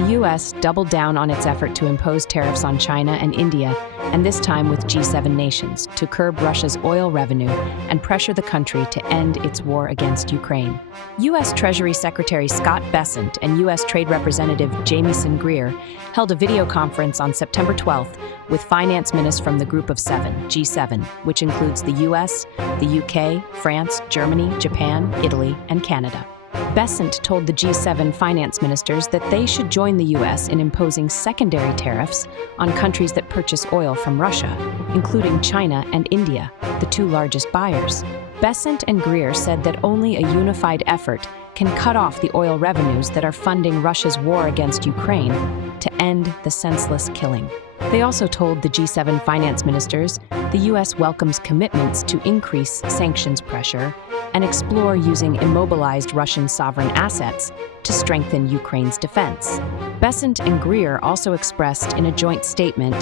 The U.S. doubled down on its effort to impose tariffs on China and India, and this time with G7 nations, to curb Russia's oil revenue and pressure the country to end its war against Ukraine. U.S. Treasury Secretary Scott Bessent and U.S. Trade Representative Jamieson Greer held a video conference on September 12th with finance ministers from the Group of Seven, G7, which includes the U.S., the UK, France, Germany, Japan, Italy, and Canada. Bessent told the G7 finance ministers that they should join the U.S. in imposing secondary tariffs on countries that purchase oil from Russia, including China and India, the two largest buyers. Bessent and Greer said that only a unified effort can cut off the oil revenues that are funding Russia's war against Ukraine to end the senseless killing. They also told the G7 finance ministers the U.S. welcomes commitments to increase sanctions pressure and explore using immobilized Russian sovereign assets to strengthen Ukraine's defense. Bessent and Greer also expressed in a joint statement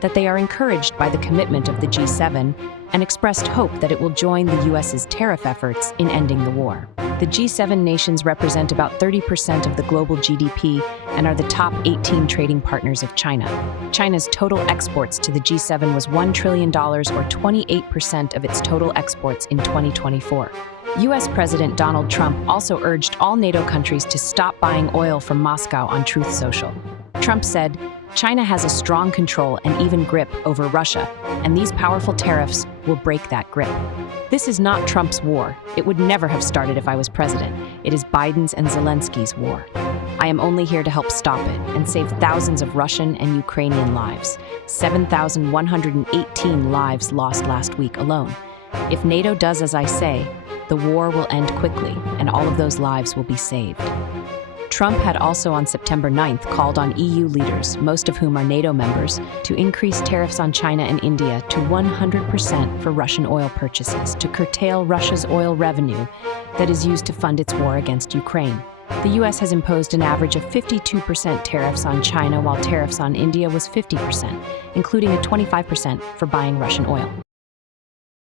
that they are encouraged by the commitment of the G7 and expressed hope that it will join the U.S.'s tariff efforts in ending the war. The G7 nations represent about 30% of the global GDP and are the top 18 trading partners of China. China's total exports to the G7 was $1 trillion, or 28% of its total exports in 2024. U.S. President Donald Trump also urged all NATO countries to stop buying oil from Moscow on Truth Social. Trump said, "China has a strong control and even grip over Russia, and these powerful tariffs will break that grip." This is not Trump's war. It would never have started if I was president. It is Biden's and Zelensky's war. I am only here to help stop it and save thousands of Russian and Ukrainian lives. 7,118 lives lost last week alone. If NATO does as I say, the war will end quickly and all of those lives will be saved. Trump had also on September 9th called on EU leaders, most of whom are NATO members, to increase tariffs on China and India to 100% for Russian oil purchases, to curtail Russia's oil revenue that is used to fund its war against Ukraine. The U.S. has imposed an average of 52% tariffs on China, while tariffs on India was 50%, including a 25% for buying Russian oil.